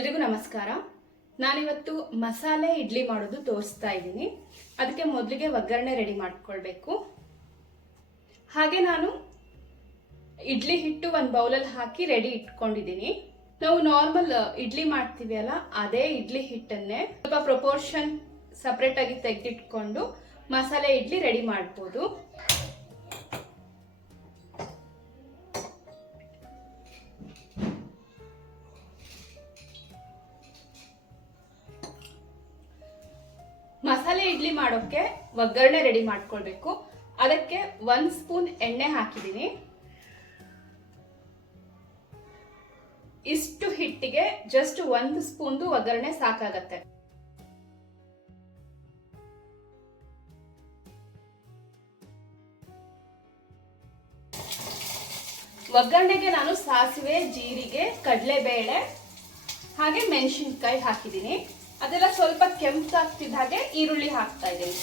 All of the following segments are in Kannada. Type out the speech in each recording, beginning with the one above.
ಎಲ್ರಿಗೂ ನಮಸ್ಕಾರ. ನಾನಿವತ್ತು ಮಸಾಲೆ ಇಡ್ಲಿ ಮಾಡೋದು ತೋರಿಸ್ತಾ ಇದ್ದೀನಿ. ಅದಕ್ಕೆ ಮೊದಲಿಗೆ ಒಗ್ಗರಣೆ ರೆಡಿ ಮಾಡ್ಕೊಳ್ಬೇಕು. ಹಾಗೆ ನಾನು ಇಡ್ಲಿ ಹಿಟ್ಟು ಒಂದು ಬೌಲಲ್ಲಿ ಹಾಕಿ ರೆಡಿ ಇಟ್ಕೊಂಡಿದ್ದೀನಿ. ನಾವು ನಾರ್ಮಲ್ ಇಡ್ಲಿ ಮಾಡ್ತೀವಿ ಅಲ್ಲ, ಅದೇ ಇಡ್ಲಿ ಹಿಟ್ಟನ್ನೇ ಸ್ವಲ್ಪ ಪ್ರಪೋರ್ಷನ್ ಸಪ್ರೇಟ್ ಆಗಿ ತೆಗೆದಿಟ್ಕೊಂಡು ಮಸಾಲೆ ಇಡ್ಲಿ ರೆಡಿ ಮಾಡ್ಬೋದು. ಮಸಾಲೆ ಇಡ್ಲಿ ಮಾಡೋಕ್ಕೆ ಒಗ್ಗರಣೆ ರೆಡಿ ಮಾಡ್ಕೊಳ್ಬೇಕು. ಅದಕ್ಕೆ ಒಂದು ಸ್ಪೂನ್ ಎಣ್ಣೆ ಹಾಕಿದ್ದೀನಿ. ಇಷ್ಟು ಹಿಟ್ಟಿಗೆ ಜಸ್ಟ್ ಒಂದು ಸ್ಪೂನ್ದು ಒಗ್ಗರಣೆ ಸಾಕಾಗತ್ತೆ. ಒಗ್ಗರಣೆಗೆ ನಾನು ಸಾಸಿವೆ, ಜೀರಿಗೆ, ಕಡಲೆಬೇಳೆ ಹಾಗೆ ಮೆಣಸಿನ್ಕಾಯಿ ಹಾಕಿದ್ದೀನಿ. ಅದೆಲ್ಲ ಸ್ವಲ್ಪ ಕೆಂಪಾಗ್ತಿದ್ದ ಹಾಗೆ ಈರುಳ್ಳಿ ಹಾಕ್ತಾ ಇದ್ದೀನಿ.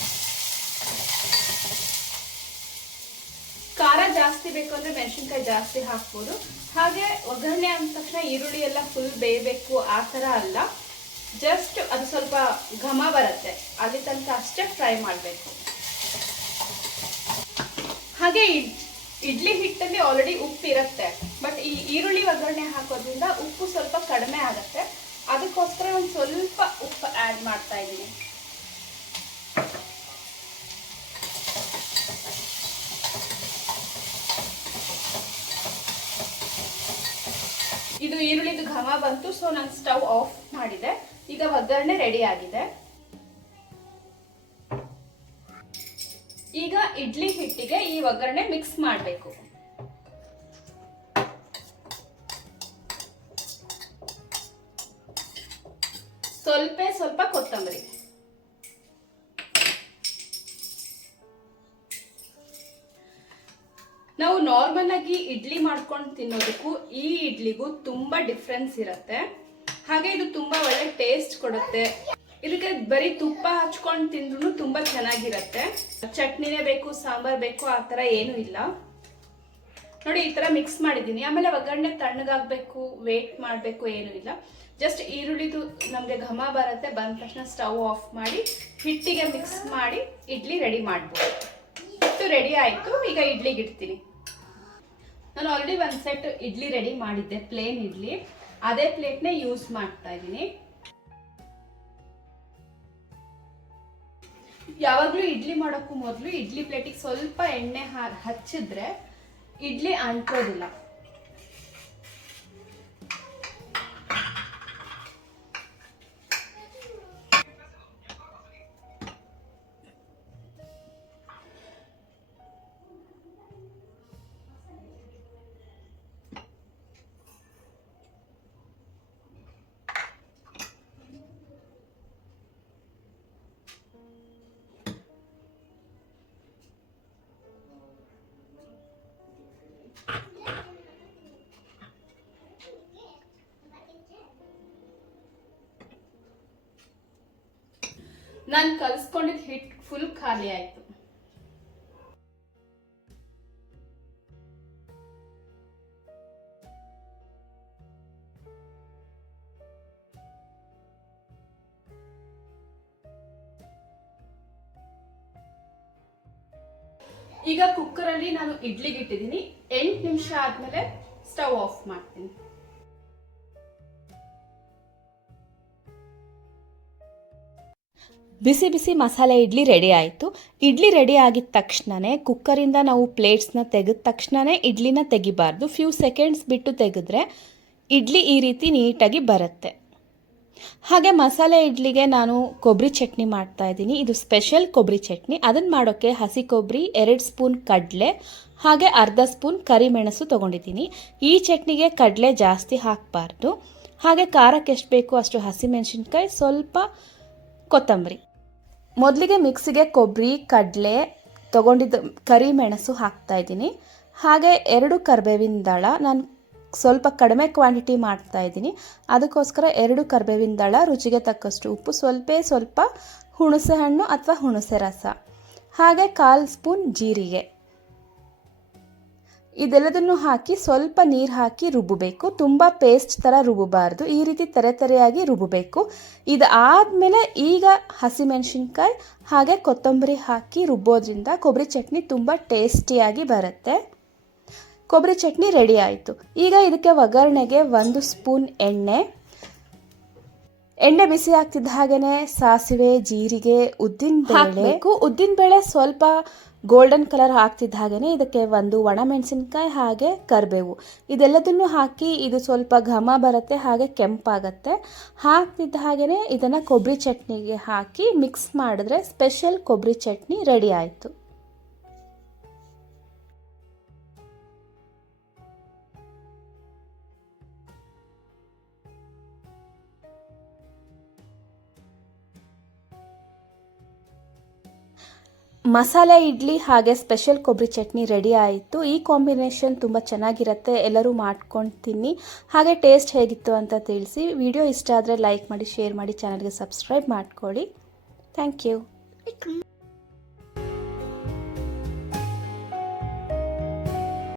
ಖಾರ ಜಾಸ್ತಿ ಬೇಕು ಅಂದ್ರೆ ಮೆಣಸಿನ್ಕಾಯಿ ಜಾಸ್ತಿ ಹಾಕ್ಬೋದು. ಹಾಗೆ ಒಗ್ಗರಣೆ ಅಂದ ತಕ್ಷಣ ಈರುಳ್ಳಿ ಎಲ್ಲ ಫುಲ್ ಬೇಯಬೇಕು ಆ ಥರ ಅಲ್ಲ. ಜಸ್ಟ್ ಅದು ಸ್ವಲ್ಪ ಘಮ ಬರುತ್ತೆ. ಅಲ್ಲಿ ತನಕ ಅಷ್ಟೇ ಫ್ರೈ ಮಾಡಬೇಕು. ಹಾಗೆ ಇಡ್- ಇಡ್ಲಿ ಹಿಟ್ಟಲ್ಲಿ ಆಲ್ರೆಡಿ ಉಪ್ಪು ಇರುತ್ತೆ ಬಟ್ ಈ ಈರುಳ್ಳಿ ಒಗ್ಗರಣೆ ಹಾಕೋದ್ರಿಂದ ಉಪ್ಪು ಸ್ವಲ್ಪ ಕಡಿಮೆ ಆಗುತ್ತೆ. ಅದಕ್ಕೋಸ್ಕರ ಒಂದು ಸ್ವಲ್ಪ ಉಪ್ಪು ಆ್ಯಡ್ ಮಾಡ್ತಾ ಇದ್ದೀನಿ. ಇದು ಈರುಳ್ಳಿದು ಘಮ ಬಂತು ಸೊ ನಾನು ಸ್ಟವ್ ಆಫ್ ಮಾಡಿದೆ. ಈಗ ಒಗ್ಗರಣೆ ರೆಡಿ ಆಗಿದೆ. ಈಗ ಇಡ್ಲಿ ಹಿಟ್ಟಿಗೆ ಈ ಒಗ್ಗರಣೆ ಮಿಕ್ಸ್ ಮಾಡಬೇಕು. ಸ್ವಲ್ಪ ಸ್ವಲ್ಪ ಕೊತ್ತಂಬರಿ. ನಾವು ನಾರ್ಮಲ್ ಆಗಿ ಇಡ್ಲಿ ಮಾಡ್ಕೊಂಡು ತಿನ್ನೋದಕ್ಕೂ ಈ ಇಡ್ಲಿಗೂ ತುಂಬಾ ಡಿಫ್ರೆನ್ಸ್ ಇರುತ್ತೆ. ಹಾಗೆ ಇದು ತುಂಬಾ ಒಳ್ಳೆ ಟೇಸ್ಟ್ ಕೊಡುತ್ತೆ. ಇದಕ್ಕೆ ಬರೀ ತುಪ್ಪ ಹಚ್ಕೊಂಡು ತಿಂದ್ರೂ ತುಂಬಾ ಚೆನ್ನಾಗಿರುತ್ತೆ. ಚಟ್ನಿನೇ ಬೇಕು, ಸಾಂಬಾರ್ ಬೇಕು, ಆ ಥರ ಏನೂ ಇಲ್ಲ. ನೋಡಿ, ಈ ತರ ಮಿಕ್ಸ್ ಮಾಡಿದ್ದೀನಿ. ಆಮೇಲೆ ಒಗ್ಗರಣೆ ತಣ್ಣಗಾಗಬೇಕು ವೇಟ್ ಮಾಡಬೇಕು, ಏನೂ ಇಲ್ಲ. ಜಸ್ಟ್ ಈರುಳ್ಳಿದು ನಮಗೆ ಘಮ ಬರುತ್ತೆ, ಬಂದ ತಕ್ಷಣ ಸ್ಟವ್ ಆಫ್ ಮಾಡಿ, ಹಿಟ್ಟಿಗೆ ಮಿಕ್ಸ್ ಮಾಡಿ, ಇಡ್ಲಿ ರೆಡಿ ಮಾಡ್ಬೋದು. ಹಿಟ್ಟು ರೆಡಿ ಆಯಿತು, ಈಗ ಇಡ್ಲಿಗೆ ಇಡ್ತೀನಿ. ನಾನು ಆಲ್ರೆಡಿ ಒಂದು ಸೆಟ್ ಇಡ್ಲಿ ರೆಡಿ ಮಾಡಿದ್ದೆ ಪ್ಲೇನ್ ಇಡ್ಲಿ. ಅದೇ ಪ್ಲೇಟ್ನೇ ಯೂಸ್ ಮಾಡ್ತಾ ಇದ್ದೀನಿ. ಯಾವಾಗಲೂ ಇಡ್ಲಿ ಮಾಡೋಕ್ಕೂ ಮೊದಲು ಇಡ್ಲಿ ಪ್ಲೇಟಿಗೆ ಸ್ವಲ್ಪ ಎಣ್ಣೆ ಹಚ್ಚಿದ್ರೆ ಇಡ್ಲಿ ಅಂಟೋದಿಲ್ಲ ನಾನು ಕಲಿಸ್ಕೊಂಡಿದ್ದು ಹಿಟ್ ಫುಲ್ ಖಾಲಿ ಆಯಿತು. ಈಗ ಕುಕ್ಕರಲ್ಲಿ ನಾನು ಇಡ್ಲಿಗೆ ಇಟ್ಟಿದ್ದೀನಿ. ಎಂಟು ನಿಮಿಷ ಆದ್ಮೇಲೆ ಸ್ಟವ್ ಆಫ್ ಮಾಡ್ತೀನಿ. ಬಿಸಿ ಬಿಸಿ ಮಸಾಲೆ ಇಡ್ಲಿ ರೆಡಿ ಆಯಿತು. ಇಡ್ಲಿ ರೆಡಿ ಆಗಿದ ತಕ್ಷಣನೇ ಕುಕ್ಕರಿಂದ ನಾವು ಪ್ಲೇಟ್ಸ್ನ ತೆಗೆದ ತಕ್ಷಣನೇ ಇಡ್ಲಿನ ತೆಗಿಬಾರ್ದು. ಫ್ಯೂ ಸೆಕೆಂಡ್ಸ್ ಬಿಟ್ಟು ತೆಗೆದ್ರೆ ಇಡ್ಲಿ ಈ ರೀತಿ ನೀಟಾಗಿ ಬರುತ್ತೆ. ಹಾಗೆ ಮಸಾಲೆ ಇಡ್ಲಿಗೆ ನಾನು ಕೊಬ್ಬರಿ ಚಟ್ನಿ ಮಾಡ್ತಾ ಇದ್ದೀನಿ. ಇದು ಸ್ಪೆಷಲ್ ಕೊಬ್ಬರಿ ಚಟ್ನಿ. ಅದನ್ನು ಮಾಡೋಕ್ಕೆ ಹಸಿ ಕೊಬ್ಬರಿ ಎರಡು ಸ್ಪೂನ್ ಕಡಲೆ, ಹಾಗೆ ಅರ್ಧ ಸ್ಪೂನ್ ಕರಿಮೆಣಸು ತೊಗೊಂಡಿದ್ದೀನಿ. ಈ ಚಟ್ನಿಗೆ ಕಡಲೆ ಜಾಸ್ತಿ ಹಾಕಬಾರ್ದು. ಹಾಗೆ ಖಾರಕ್ಕೆ ಎಷ್ಟು ಬೇಕು ಅಷ್ಟು ಹಸಿಮೆಣಸಿನ್ಕಾಯಿ, ಸ್ವಲ್ಪ ಕೊತ್ತಂಬರಿ. ಮೊದಲಿಗೆ ಮಿಕ್ಸಿಗೆ ಕೊಬ್ಬರಿ ಕಡಲೆ, ತೊಗೊಂಡಿದ್ದ ಕರಿಮೆಣಸು ಹಾಕ್ತಾ ಇದ್ದೀನಿ. ಹಾಗೆ ಎರಡು ಕರ್ಬೇವಿನ ದಳ ನಾನು ಸ್ವಲ್ಪ ಕಡಿಮೆ ಕ್ವಾಂಟಿಟಿ ಮಾಡ್ತಾ ಇದ್ದೀನಿ. ಅದಕ್ಕೋಸ್ಕರ ಎರಡು ಕರ್ಬೇವಿನ ದಳ, ರುಚಿಗೆ ತಕ್ಕಷ್ಟು ಉಪ್ಪು, ಸ್ವಲ್ಪ ಸ್ವಲ್ಪ ಹುಣಸೆ ಹಣ್ಣು ಅಥವಾ ಹುಣಸೆ ರಸ. ಹಾಗೆ ಕಾಲು ಸ್ಪೂನ್ ಜೀರಿಗೆ. ಇದೆಲ್ಲದನ್ನು ಹಾಕಿ ಸ್ವಲ್ಪ ನೀರು ಹಾಕಿ ರುಬ್ಬಬೇಕು. ತುಂಬ ಪೇಸ್ಟ್ ಥರ ರುಬ್ಬಬಾರ್ದು. ಈ ರೀತಿ ತರೆ ತರೆಯಾಗಿ ರುಬ್ಬಬೇಕು. ಇದಾದಮೇಲೆ ಈಗ ಹಸಿಮೆಣಸಿನ್ಕಾಯಿ ಹಾಗೆ ಕೊತ್ತಂಬರಿ ಹಾಕಿ ರುಬ್ಬೋದ್ರಿಂದ ಕೊಬ್ಬರಿ ಚಟ್ನಿ ತುಂಬ ಟೇಸ್ಟಿಯಾಗಿ ಬರುತ್ತೆ. ಕೊಬ್ಬರಿ ಚಟ್ನಿ ರೆಡಿ ಆಯಿತು. ಈಗ ಇದಕ್ಕೆ ಒಗ್ಗರಣೆಗೆ ಒಂದು ಸ್ಪೂನ್ ಎಣ್ಣೆ. ಎಣ್ಣೆ ಬಿಸಿ ಆಗ್ತಿದ್ದ ಹಾಗೇನೆ ಸಾಸಿವೆ, ಜೀರಿಗೆ ಉದ್ದಿನ ಬೇಳೆ ಉದ್ದಿನ ಬೇಳೆ ಸ್ವಲ್ಪ ಗೋಲ್ಡನ್ ಕಲರ್ ಹಾಕ್ತಿದ್ದ ಹಾಗೇನೆ ಇದಕ್ಕೆ ಒಂದು ಒಣಮೆಣಸಿನ್ಕಾಯಿ ಹಾಗೆ ಕರಿಬೇವು. ಇದೆಲ್ಲದನ್ನು ಹಾಕಿ ಇದು ಸ್ವಲ್ಪ ಘಮ ಬರುತ್ತೆ, ಹಾಗೆ ಕೆಂಪಾಗತ್ತೆ. ಹಾಕ್ತಿದ್ದ ಹಾಗೇನೆ ಇದನ್ನು ಕೊಬ್ಬರಿ ಚಟ್ನಿಗೆ ಹಾಕಿ ಮಿಕ್ಸ್ ಮಾಡಿದ್ರೆ ಸ್ಪೆಷಲ್ ಕೊಬ್ಬರಿ ಚಟ್ನಿ ರೆಡಿ ಆಯಿತು. ಮಸಾಲೆ, ಇಡ್ಲಿ ಹಾಗೆ ಸ್ಪೆಷಲ್ ಕೊಬ್ಬರಿ ಚಟ್ನಿ ರೆಡಿ ಆಯಿತು. ಈ ಕಾಂಬಿನೇಷನ್ ತುಂಬ ಚೆನ್ನಾಗಿರುತ್ತೆ. ಎಲ್ಲರೂ ಮಾಡ್ಕೊಂಡು ತಿನ್ನಿ ಹಾಗೆ ಟೇಸ್ಟ್ ಹೇಗಿತ್ತು ಅಂತ ತಿಳಿಸಿ. ವಿಡಿಯೋ ಇಷ್ಟ ಆದರೆ ಲೈಕ್ ಮಾಡಿ ಶೇರ್ ಮಾಡಿ ಚಾನಲ್ಗೆ ಸಬ್ಸ್ಕ್ರೈಬ್ ಮಾಡ್ಕೊಳ್ಳಿ. Thank you